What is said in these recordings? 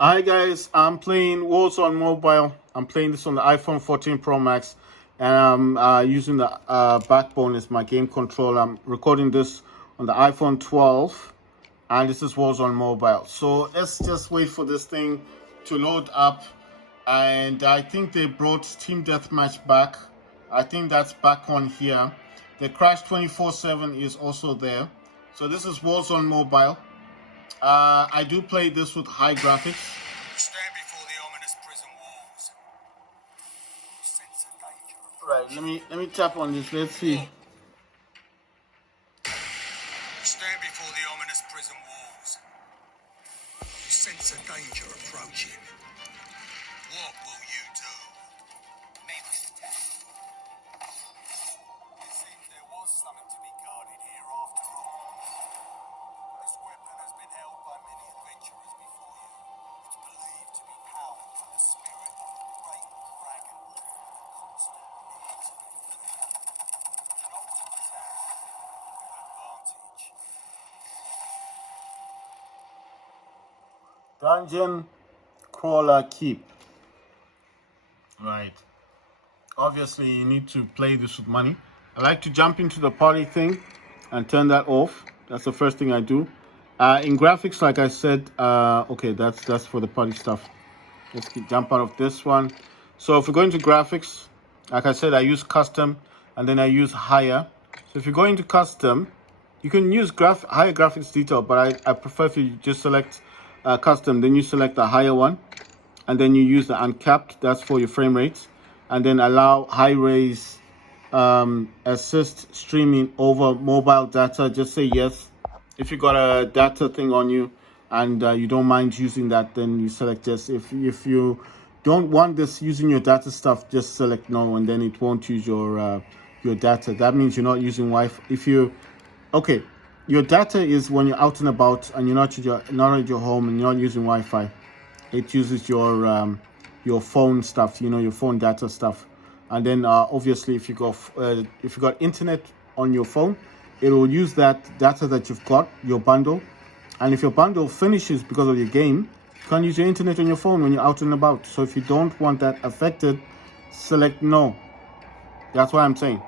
Hi guys, I'm playing Warzone mobile. I'm playing this on the iPhone 14 Pro Max, and I'm using the Backbone as my game controller. I'm recording this on the iPhone 12, and this is Warzone mobile. So let's just wait for this thing to load up, and I think they brought Team Deathmatch back. I think that's back on here. The Crash 24/7 is also there. So this is Warzone mobile. I do play this with high graphics. Stand before the ominous prison walls. Sense of danger. Right, let me tap on this. Let's see. Stand before the ominous prison walls. Sense of danger approaching. What will you do? Make an attack. It seems there was something to be guarded here after all. This weapon has been held by many adventurers before you. It's believed to be powered by the spirit of the great dragon, the constant needs of it. Not to attack with advantage. Dungeon crawler keep. Right. Obviously, you need to play this with money. I like to jump into the party thing and turn that off. That's the first thing I do. In graphics, like I said, okay, that's for the party stuff. Let's jump out of this one. So if we go into graphics, like I said, I use custom and then I use higher. So if you go into custom, you can use higher graphics detail, but I prefer if you just select custom, then you select the higher one, and then you use the uncapped. That's for your frame rates, and then allow high res assist streaming over mobile data. Just say yes. If you got a data thing on you and you don't mind using that, then you select yes. If you don't want this using your data stuff, just select no, and then it won't use your data. That means you're not using Wi-Fi. If you okay, your data is when you're out and about and you're not at your home and you're not using Wi-Fi. It uses your phone stuff, your phone data stuff. And then obviously, if you got internet on your phone, it will use that data that you've got, your bundle. And if your bundle finishes because of your game, you can't use your internet on your phone when you're out and about. So if you don't want that affected, select no. That's what I'm saying.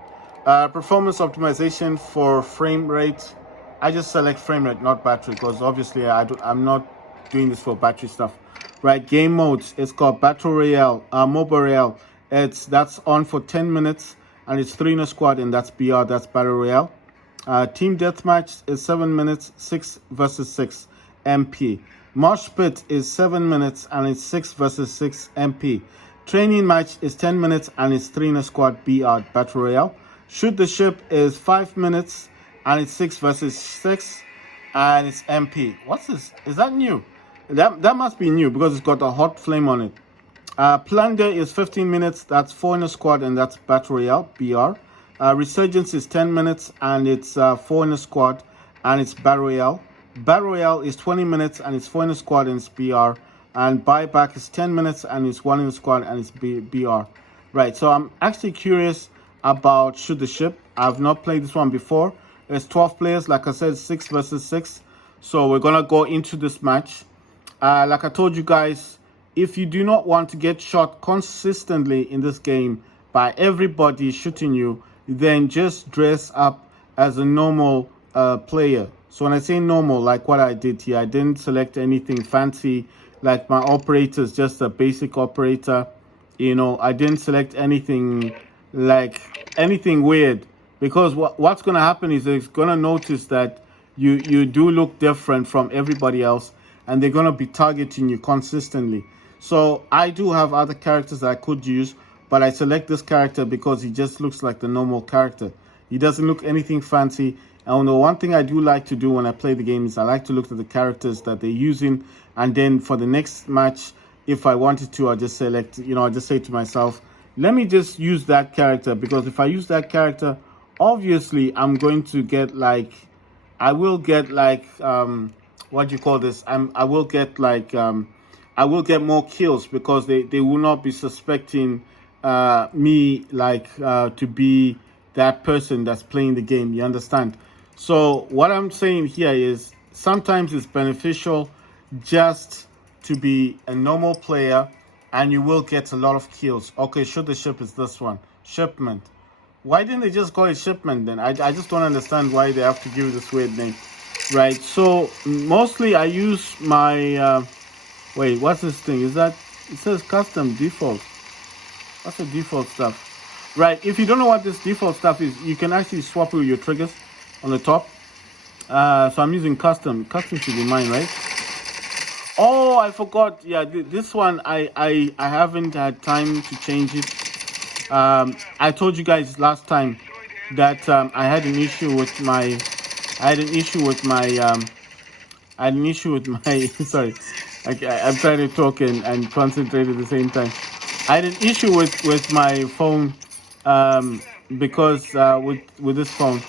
Performance optimization for frame rate. I just select frame rate, not battery, because obviously I'm not doing this for battery stuff. Right, game modes. It's got Battle Royale, Mobile Royale. That's on for 10 minutes, and it's 3 in a squad, and that's BR, that's Battle Royale. Team Deathmatch is 7 minutes, 6 versus 6 MP. Mosh Pit is 7 minutes, and it's 6 versus 6 MP. Training match is 10 minutes, and it's 3 in a squad BR, Battle Royale. Shoot the Ship is 5 minutes, and it's 6 versus 6, and it's MP. What's this? Is that new? That must be new because it's got a hot flame on it. Plunder is 15 minutes, that's 4 in a squad, and that's Battle Royale, BR. Resurgence is 10 minutes, and it's 4 in a squad, and it's Battle Royale. Battle Royale is 20 minutes, and it's 4 in a squad, and it's BR. And Buyback is 10 minutes, and it's 1 in a squad, and it's BR. Right, so I'm actually curious about Shoot the Ship. I've not played this one before. It's 12 players, like I said, 6 versus 6. So we're going to go into this match. Like I told you guys, if you do not want to get shot consistently in this game by everybody shooting you, then just dress up as a normal player. So when I say normal, like what I did here, I didn't select anything fancy. Like my operator is just a basic operator. I didn't select anything weird, because what's going to happen is it's going to notice that you do look different from everybody else, and they're going to be targeting you consistently. So I do have other characters that I could use, but I select this character because he just looks like the normal character. He doesn't look anything fancy. And the one thing I do like to do when I play the game is I like to look at the characters that they're using, and then for the next match, if I wanted to, I just select, I just say to myself, let me just use that character, because if I use that character, obviously I'm going to get I will get what do you call this? I will get I will get more kills, because they will not be suspecting me to be that person that's playing the game. You understand? So what I'm saying here is sometimes it's beneficial just to be a normal player, and you will get a lot of kills. Okay, should the ship is this one. Shipment. Why didn't they just call it shipment then? I just don't understand why they have to give it this weird name. Right, so mostly I use my, wait, what's this thing? Is that, it says custom default. What's the default stuff? Right, if you don't know what this default stuff is, you can actually swap it with your triggers on the top. So I'm using custom. Custom should be mine, right? Oh, I forgot. Yeah, this one I haven't had time to change it. I told you guys last time that I had an issue with my. I had an issue with my. I had an issue with my. Sorry, I'm trying to talk and concentrate at the same time. I had an issue with my phone, because with this phone,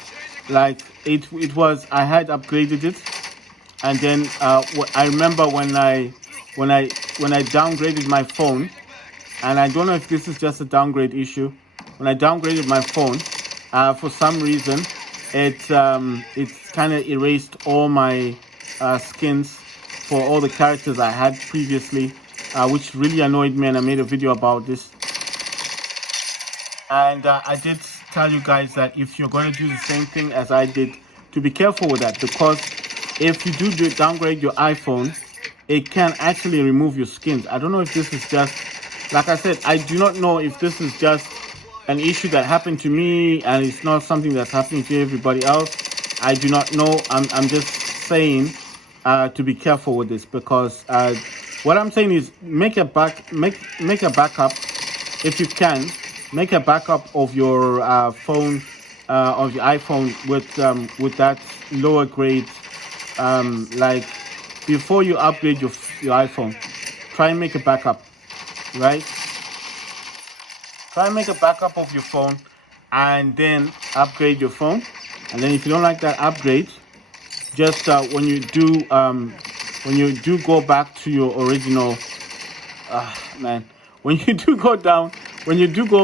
like it was, I had upgraded it, and then I remember when I downgraded my phone, and I don't know if this is just a downgrade issue. When I downgraded my phone, for some reason, it's kind of erased all my skins for all the characters I had previously, which really annoyed me, and I made a video about this. And I did tell you guys that if you're going to do the same thing as I did, to be careful with that, because if you do downgrade your iPhone, it can actually remove your skins. I don't know if this is just, like I said, I do not know if this is just an issue that happened to me and it's not something that's happening to everybody else. I do not know. I'm just saying to be careful with this, because what I'm saying is make a backup if you can. Make a backup of your phone, of your iPhone with that lower grade, like before you upgrade your iPhone. Try and make a backup, right? Try and make a backup of your phone, and then upgrade your phone. And then if you don't like that upgrade, just when you do go back to your original, man, when you do go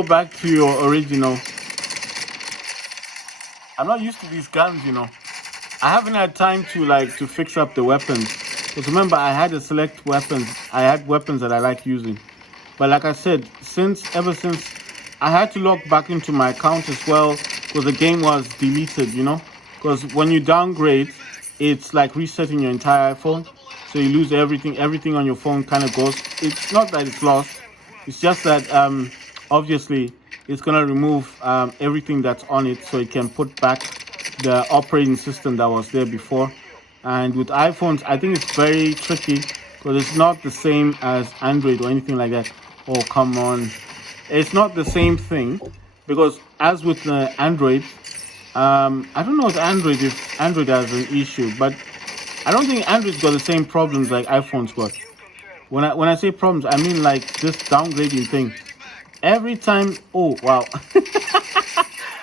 back to your original. I'm not used to these guns, you know. I haven't had time to fix up the weapons. Because remember, I had to select weapons. I had weapons that I like using. But like I said, ever since I had to log back into my account as well, because the game was deleted, you know. Because when you downgrade, it's like resetting your entire iPhone. So you lose everything. Everything on your phone kind of goes. It's not that it's lost. It's just that obviously it's gonna remove everything that's on it, so it can put back the operating system that was there before. And with iPhones, I think it's very tricky, because it's not the same as Android or anything like that. Oh, come on. It's not the same thing, because as with Android, I don't know if Android has an issue, but I don't think Android's got the same problems like iPhone's got. When I say problems, I mean like this downgrading thing. Every time, oh wow,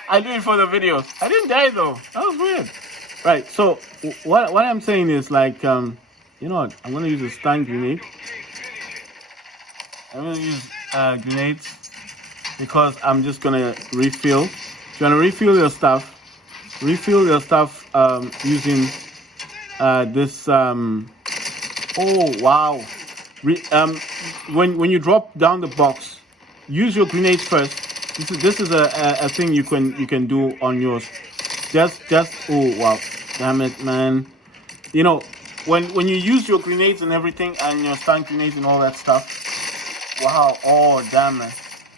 I do it for the videos. I didn't die though. That was weird. Right. So what I'm saying is like, you know what? I'm gonna use a stun grenade. I'm gonna use grenades, because I'm just gonna refill. If you wanna refill your stuff using this. Oh wow. When you drop down the box, use your grenades first. This is a thing you can do on yours. Just oh wow, damn it, man. You know, when you use your grenades and everything, and your stun grenades and all that stuff. Wow, oh damn it.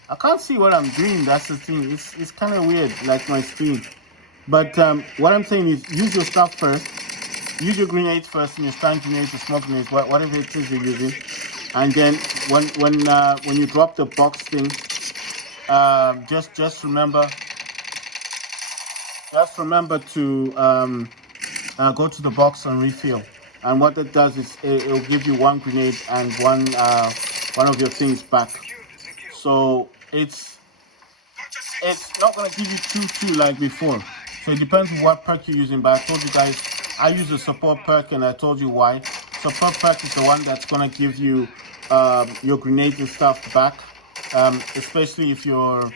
I can't see what I'm doing. That's the thing. It's kind of weird, like my screen. But what I'm saying is, use your stuff first. Use your grenades first, and your stun grenades, your smoke grenades, whatever it is you're using. And then when you drop the box thing, just remember to go to the box and refill. And what that does is it'll give you one grenade and one of your things back. So it's not gonna give you two like before. So it depends on what perk you're using. But I told you guys I use a support perk, and I told you why. Support perk is the one that's gonna give you your grenades and stuff back, especially if you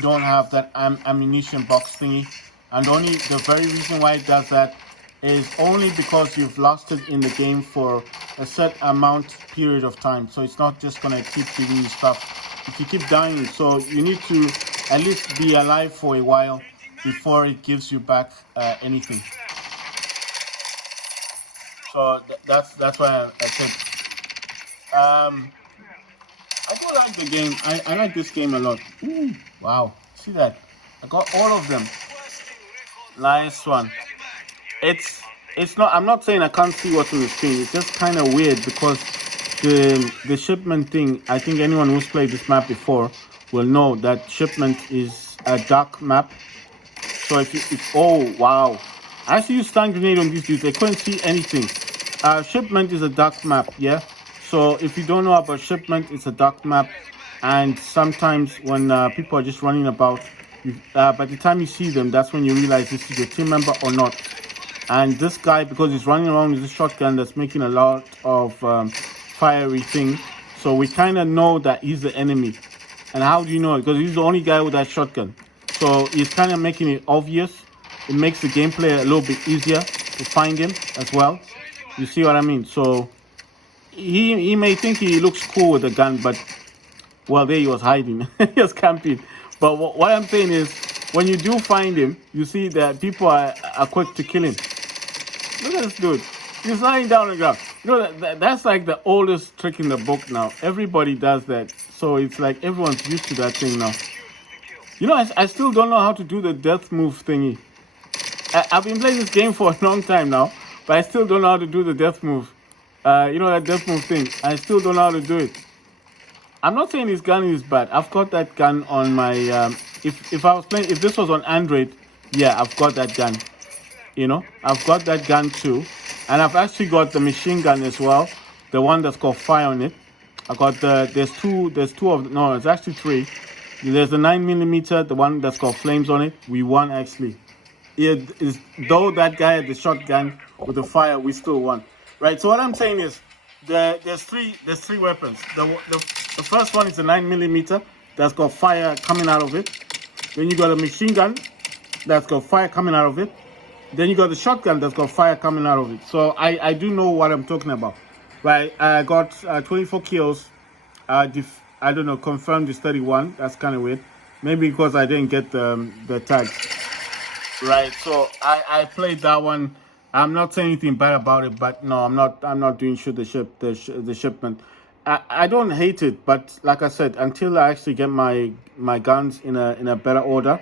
don't have that ammunition box thingy. And the very reason why it does that is only because you've lasted in the game for a set amount period of time. So it's not just gonna keep giving you stuff if you keep dying. So you need to at least be alive for a while before it gives you back anything. So that's why I said I do like the game. I like this game a lot. Ooh, wow, see that? I got all of them. Nice one. It's it's not. I'm not saying I can't see what's on the screen. It's just kind of weird because the shipment thing. I think anyone who's played this map before will know that shipment is a dark map. So if oh wow, I actually used stun grenade on these dudes. They couldn't see anything. Shipment is a dark map, yeah. So if you don't know about shipment, it's a dark map, and sometimes when people are just running about, by the time you see them, that's when you realize this is your team member or not. And this guy, because he's running around with a shotgun that's making a lot of fiery thing, so we kind of know that he's the enemy. And how do you know it? Because he's the only guy with that shotgun. So he's kind of making it obvious. It makes the gameplay a little bit easier to find him as well. You see what I mean? So he may think he looks cool with a gun, but well, there he was hiding. He was camping. But what I'm saying is, when you do find him, you see that people are quick to kill him. Look at this dude. He's lying down on the ground. You know, that's like the oldest trick in the book now. Everybody does that. So it's like everyone's used to that thing now. You know, I still don't know how to do the death move thingy. I've been playing this game for a long time now, but I still don't know how to do the death move. You know, that death move thing. I still don't know how to do it. I'm not saying this gun is bad. I've got that gun on my... if I was playing... If this was on Android, yeah, I've got that gun. You know, I've got that gun too. And I've actually got the machine gun as well. The one that's got fire on it. I got the... There's two of... No, it's actually three. There's the 9mm, the one that's got flames on it. We won, actually. It is, though that guy had the shotgun with the fire, we still won. Right, so what I'm saying is... There's three weapons. The first one is a 9mm that's got fire coming out of it. Then you got a machine gun that's got fire coming out of it. Then you got the shotgun that's got fire coming out of it. So I do know what I'm talking about. Right, I got 24 kills. I don't know, confirmed is 31. That's kind of weird. Maybe because I didn't get the tag. Right, so I played that one. I'm not saying anything bad about it, but no, I'm not doing the shipment. I don't hate it, but like I said, until I actually get my guns in a better order,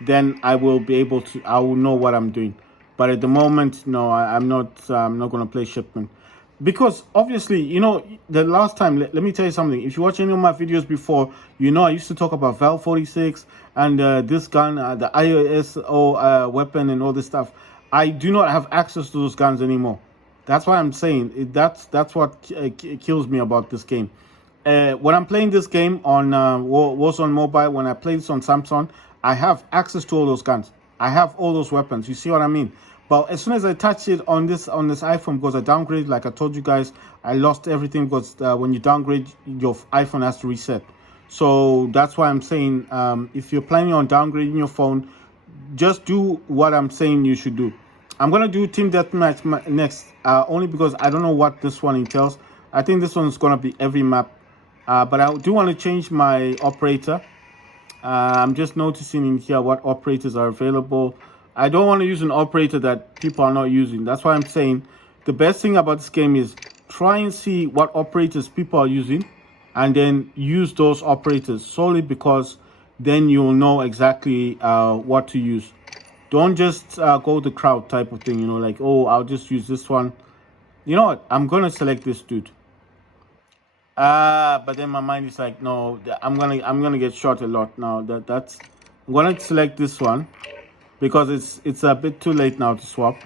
then I will be able to. I will know what I'm doing. But at the moment, no, I'm not going to play shipment, because obviously, you know, the last time. Let me tell you something. If you watch any of my videos before, you know I used to talk about Val 46 and this gun, the ISO weapon, and all this stuff. I do not have access to those guns anymore. That's why I'm saying that's what kills me about this game. When I'm playing this game on Warzone Mobile, when I play this on Samsung, I have access to all those guns. I have all those weapons. You see what I mean? But as soon as I touch it on this iPhone, because I downgraded, like I told you guys, I lost everything because when you downgrade, your iPhone has to reset. So that's why I'm saying if you're planning on downgrading your phone, just do what I'm saying you should do. I'm gonna do team deathmatch next, only because I don't know what this one entails. I think this one's gonna be every map, but I do want to change my operator. I'm just noticing in here what operators are available. I don't want to use an operator that people are not using. That's why I'm saying the best thing about this game is try and see what operators people are using, and then use those operators, solely because then you'll know exactly what to use. Don't just go the crowd type of thing, you know, like, oh, I'll just use this one. You know what? I'm gonna select this dude. But then my mind is like, no, I'm gonna get shot a lot now. I'm gonna select this one because it's a bit too late now to swap.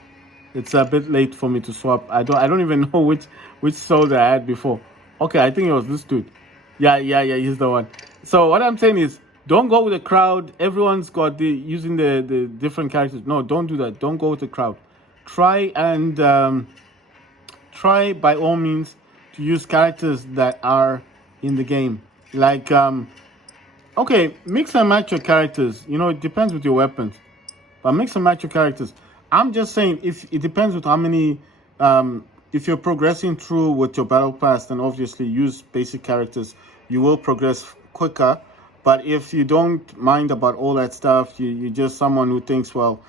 It's a bit late for me to swap. I don't even know which soldier I had before. Okay, I think it was this dude. Yeah, he's the one. So what I'm saying is, don't go with the crowd. Everyone's got using the different characters. No, don't do that. Don't go with the crowd. Try and try by all means to use characters that are in the game. Like okay, mix and match your characters. You know, it depends with your weapons, but mix and match your characters. I'm just saying, if it depends with how many. If you're progressing through with your battle pass, then obviously use basic characters. You will progress quicker. But if you don't mind about all that stuff, you're just someone who thinks, well,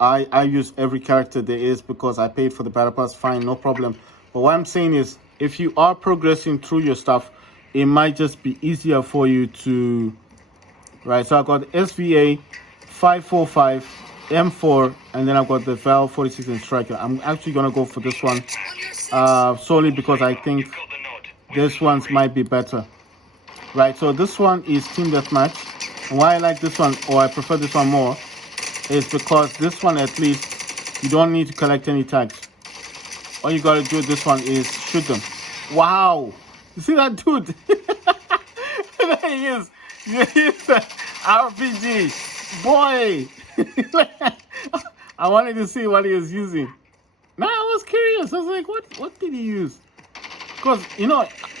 I use every character there is because I paid for the battle pass. Fine, no problem. But what I'm saying is, if you are progressing through your stuff, it might just be easier for you to. Right, so I got SVA 545 M4, and then I've got the Val 46 and Striker. I'm actually gonna go for this one, solely because I think this one's might be better. Right, so this one is Team Deathmatch. And why I like this one, or I prefer this one more, is because this one at least you don't need to collect any tags. All you gotta do with this one is shoot them. Wow, you see that dude? There he is. Yeah, he's the RPG boy. I wanted to see what he was using. Now I was curious. I was like, what did he use? Because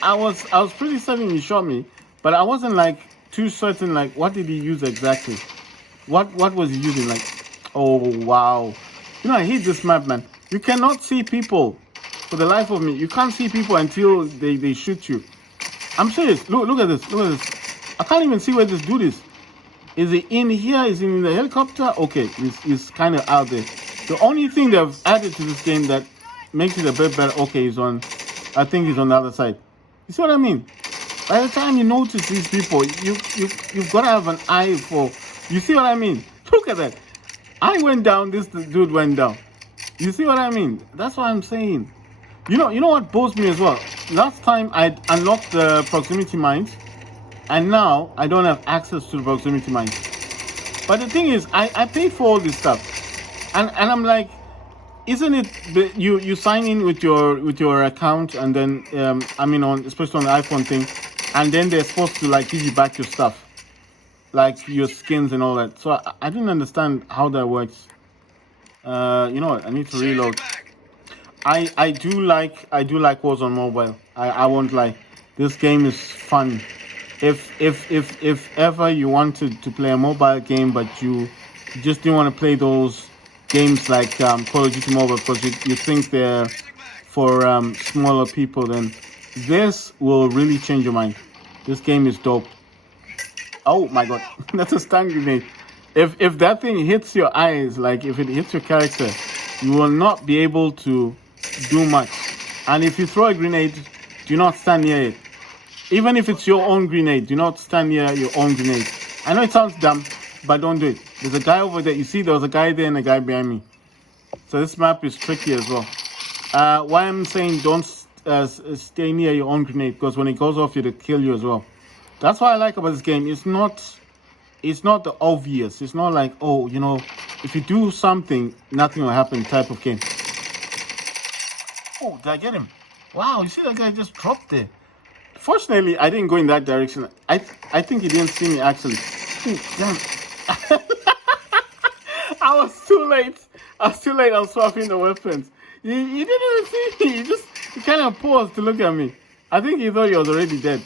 I was pretty certain he shot me, but I wasn't like too certain like what did he use exactly. What was he using? Like, oh wow. I hate this map, man. You cannot see people. For the life of me, you can't see people until they shoot you. I'm serious. Look at this. Look at this. I can't even see where this dude is. Is he in here? Is he in the helicopter? Okay, he's kind of out there. The only thing they've added to this game that makes it a bit better. Okay, I think he's on the other side. You see what I mean? By the time you notice these people, you've got to have an eye for. You see what I mean? Look at that. I went down. This dude went down. You see what I mean? That's what I'm saying. You know what bothers me as well? Last time I unlocked the proximity mines, and now I don't have access to the proximity mines. But the thing is, I paid for all this stuff, and I'm like, isn't it you sign in with your account, and then especially on the iPhone thing, and then they're supposed to like give you back your stuff, like your skins and all that. So I didn't understand how that works. You know what? I need to reload. I do like Warzone Mobile. I won't lie. This game is fun. If ever you wanted to play a mobile game, but you just didn't want to play those games like Call of Duty Mobile because you think they're for smaller people, then this will really change your mind. This game is dope. Oh my god, that's a stun grenade. If that thing hits your eyes, like if it hits your character, you will not be able to do much. And if you throw a grenade, do not stand near it. Even if it's your own grenade, do not stand near your own grenade. I know it sounds dumb, but don't do it. There's a guy over there. You see, there was a guy there and a guy behind me. So this map is tricky as well. Why I'm saying don't stay near your own grenade, because when it goes off, it'll kill you as well. That's what I like about this game. It's not the obvious. It's not like, oh, if you do something, nothing will happen type of game. Oh, did I get him? Wow, you see that guy just dropped there. Fortunately, I didn't go in that direction. I think he didn't see me actually. Ooh, damn. I was too late. I was swapping the weapons. He didn't even see me. He kind of paused to look at me. I think he thought he was already dead.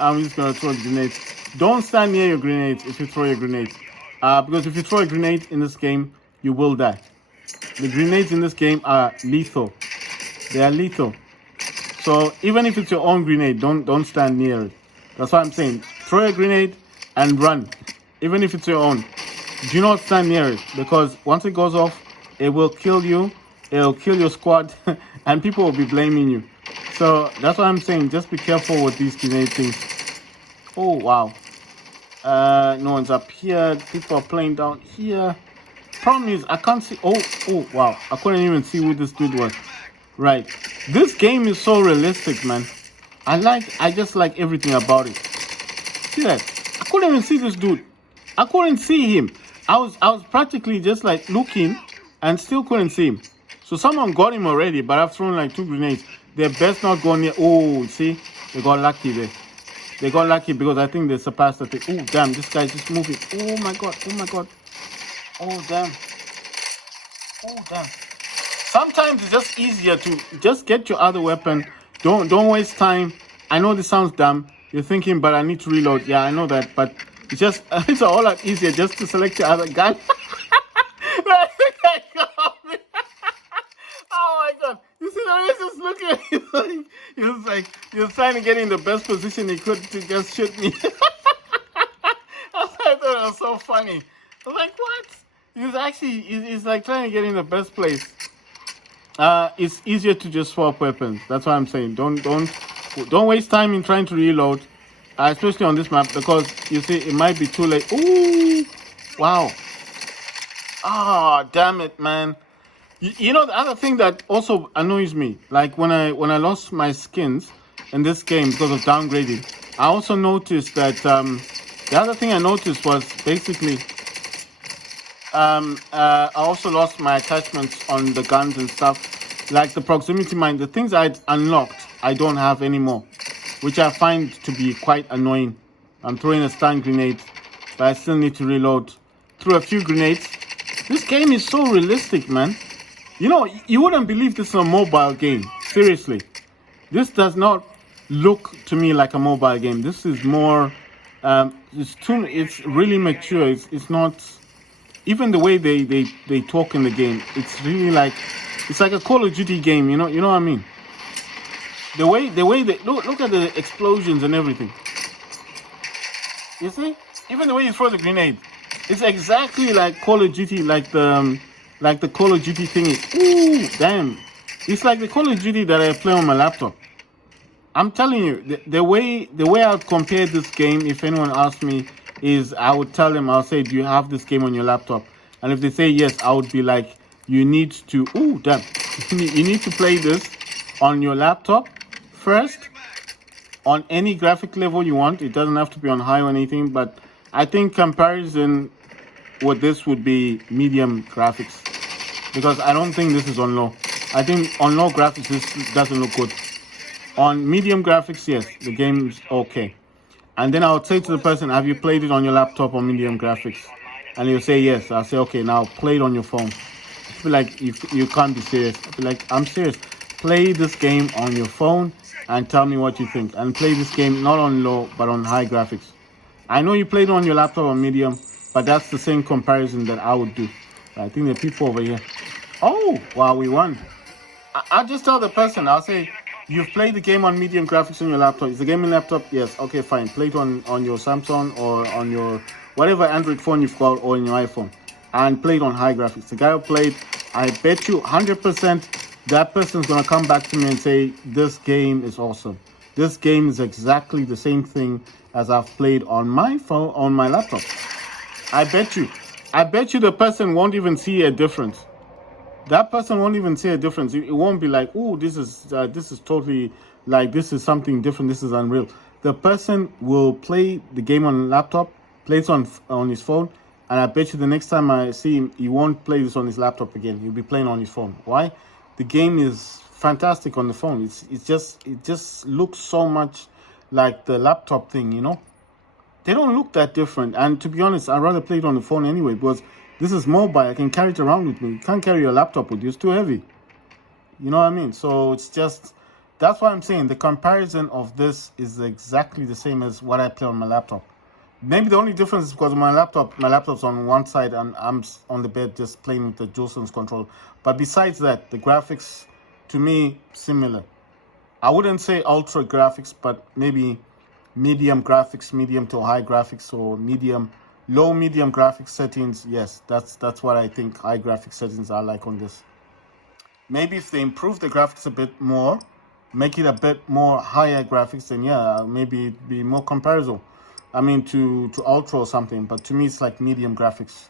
I'm just gonna throw grenades. Don't stand near your grenades if you throw your grenades. Because if you throw a grenade in this game, you will die. The grenades in this game are lethal. They are lethal. So even if it's your own grenade, don't stand near it. That's what I'm saying. Throw a grenade and run. Even if it's your own. Do not stand near it, because once it goes off, it will kill you. It'll kill your squad and people will be blaming you. So that's what I'm saying. Just be careful with these grenade things. Oh wow. No one's up here. People are playing down here. Problem is I can't see. Oh wow. I couldn't even see who this dude was. Right. This game is so realistic, man. I just like everything about it. See that? I couldn't even see this dude. I couldn't see him. I was practically just like looking and still couldn't see him. So someone got him already, but I've thrown like 2 grenades. They best not go near. Oh, see? They got lucky there. They got lucky because I think they surpassed the thing. Oh, damn. This guy's just moving. Oh, my God. Oh, my God. Oh, damn. Oh, damn. Sometimes it's just easier to just get your other weapon. Don't waste time. I know this sounds dumb. You're thinking, but I need to reload. Yeah, I know that. But it's a whole lot easier just to select your other gun. like he was trying to get in the best position he could to just shoot me. I thought it was so funny. I was like, what? He's like trying to get in the best place. It's easier to just swap weapons. That's what I'm saying. Don't waste time in trying to reload, especially on this map because you see it might be too late. Ooh, wow. Ah, damn it, man. You know the other thing that also annoys me, like when I lost my skins in this game because of downgrading, I also noticed that the other thing I noticed was basically I also lost my attachments on the guns and stuff, like the proximity mine. The things I'd unlocked, I don't have anymore, which I find to be quite annoying. I'm throwing a stun grenade, but I still need to reload. Threw a few grenades. This game is so realistic, man. You know, you wouldn't believe this is a mobile game. Seriously. This does not look to me like a mobile game. This is more, it's really mature. It's not, even the way they talk in the game, it's really like, it's like a Call of Duty game, you know what I mean? The way they, look at the explosions and everything. You see? Even the way you throw the grenade. It's exactly like Call of Duty, like the Call of Duty thing is. Ooh, damn! It's like the Call of Duty that I play on my laptop. I'm telling you, the way I would compare this game, if anyone asks me, is I would tell them, I'll say, do you have this game on your laptop? And if they say yes, I would be like, you need to. Ooh, damn! You need to play this on your laptop first, on any graphic level you want. It doesn't have to be on high or anything, but I think comparison with this would be medium graphics, because I don't think this is on low. I think on low graphics this doesn't look good. On medium graphics, yes, the game is okay. And then I would say to the person, have you played it on your laptop on medium graphics? And he'll say yes. I'll say, okay, now play it on your phone. I feel like you can't be serious. I feel like, I'm serious. Play this game on your phone and tell me what you think. And play this game not on low, but on high graphics. I know you played it on your laptop on medium, but that's the same comparison that I would do. I think the people over here. Oh, wow, we won. I'll just tell the person, I'll say, you've played the game on medium graphics on your laptop. Is the game in laptop? Yes. Okay, fine. Play it on your Samsung or on your whatever Android phone you've got or in your iPhone. And play it on high graphics. The guy who played, I bet you 100% that person's going to come back to me and say, this game is awesome. This game is exactly the same thing as I've played on my phone, on my laptop. I bet you. I bet you the person won't even see a difference. That person won't even see a difference. It won't be like, oh, this is totally like, this is something different. This is unreal. The person will play the game on a laptop, play it on his phone, and I bet you the next time I see him, he won't play this on his laptop again. He'll be playing on his phone. Why? The game is fantastic on the phone. It just looks so much like the laptop thing, you know. They don't look that different. And to be honest, I'd rather play it on the phone anyway, because this is mobile. I can carry it around with me. You can't carry your laptop with you. It's too heavy. You know what I mean? So it's just, that's why I'm saying the comparison of this is exactly the same as what I play on my laptop. Maybe the only difference is because my laptop's on one side and I'm on the bed just playing with the DualSense control. But besides that, the graphics, to me, similar. I wouldn't say ultra graphics, but maybe medium graphics, medium to high graphics, or low medium graphics settings. Yes, that's what I think high graphics settings are like on this. Maybe if they improve the graphics a bit more, make it a bit more higher graphics, then yeah, maybe it'd be more comparable. I mean, to ultra or something. But to me, it's like medium graphics.